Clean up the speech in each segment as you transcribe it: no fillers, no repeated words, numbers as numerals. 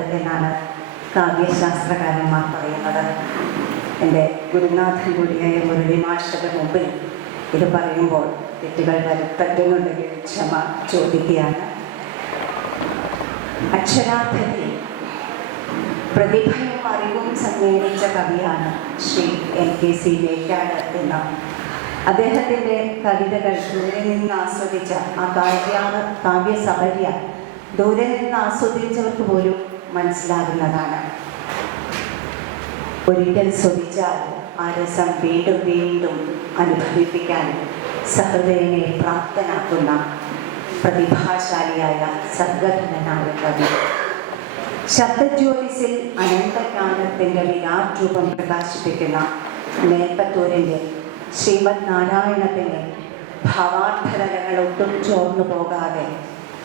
എന്നാണ് കാവ്യശാസ്ത്രകാരന്മാർ പറയുന്നത്. എൻ്റെ ഗുരുനാഥൻ കൂടിയായ മുരളി മാഷ്ടരുടെ മുമ്പിൽ ഇത് പറയുമ്പോൾ തെറ്റുകൾ വരുത്തറ്റുന്നുണ്ടെങ്കിൽ ക്ഷമ ചോദിക്കുകയാണ്. അക്ഷരാർത്ഥത്തിൽ പ്രതിഭയും അറിവും സമ്മേളിച്ച കവിയാണ് ശ്രീ NKC മേക്കാട് എന്ന. അദ്ദേഹത്തിൻ്റെ കവിതകൾ ദൂരെ നിന്ന് ആസ്വദിച്ച ആ കാവ്യസബര്യ ദൂരെ നിന്ന് ആസ്വദിച്ചവർക്ക് പോലും മനസ്സിലാകുന്നതാണ്. ഒരിക്കൽ സ്തുതിച്ചാൽ ആ രസം വീണ്ടും വീണ്ടും അനുഭവിപ്പിക്കാൻ സഹൃദയനെ പ്രാപ്തനാക്കുന്ന പ്രതിഭാശാലിയായ സർഗധനനായ കവി. ശബ്ദജ്യോതിസിൽ അനന്തജ്ഞാനത്തിൻ്റെ വിരാട് രൂപം പ്രകാശിപ്പിക്കുന്ന മേൽപ്പത്തൂരിൻ്റെ ശ്രീമദ് നാരായണത്തിൻ്റെ ഭാവാർത്ഥതകൾ ഒട്ടും ചോർന്നു പോകാതെ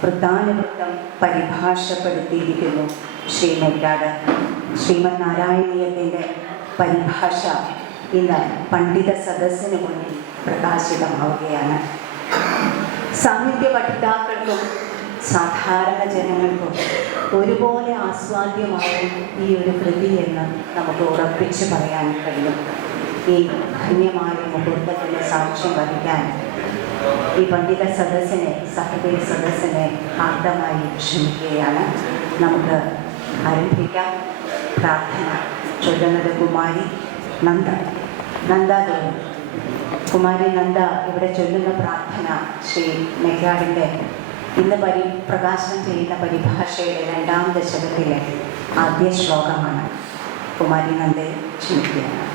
വൃത്താനുവൃത്തം പരിഭാഷപ്പെടുത്തിയിരിക്കുന്നു ശ്രീ മേക്കാട്. ശ്രീമദ് നാരായണീയത്തിൻ്റെ പരിഭാഷ ഇന്ന് പണ്ഡിത സദസ്സിന് മുന്നിൽ പ്രകാശിതമാവുകയാണ്. സാഹിത്യ പഠിതാക്കൾക്കും സാധാരണ ജനങ്ങൾക്കും ഒരുപോലെ ആസ്വാദ്യമാകും ഈ ഒരു കൃതി എന്ന് നമുക്ക് ഉറപ്പിച്ച് പറയാൻ കഴിയും. ഈ ധന്യമായ മുഹൂർത്തത്തിന് സാക്ഷ്യം വഹിക്കാൻ ഈ പണ്ഡിത സദസ്സിനെ, സഹൃദയ സദസ്സിനെ ഹാർദമായി ക്ഷണിക്കുകയാണ്. നമുക്ക് ആരംഭിക്കാം. പ്രാർത്ഥന ചൊല്ലുന്നത് കുമാരി നന്ദാദേവി. കുമാരി നന്ദ ഇവിടെ ചൊല്ലുന്ന പ്രാർത്ഥന ശ്രീ മേക്കാടിൻ്റെ ഇന്ന് പ്രകാശനം ചെയ്യുന്ന പരിഭാഷയുടെ 2ാം ദശകത്തിലെ ആദ്യ ശ്ലോകമാണ്. കുമാരി നന്ദയെ ക്ഷണിക്കുകയാണ്.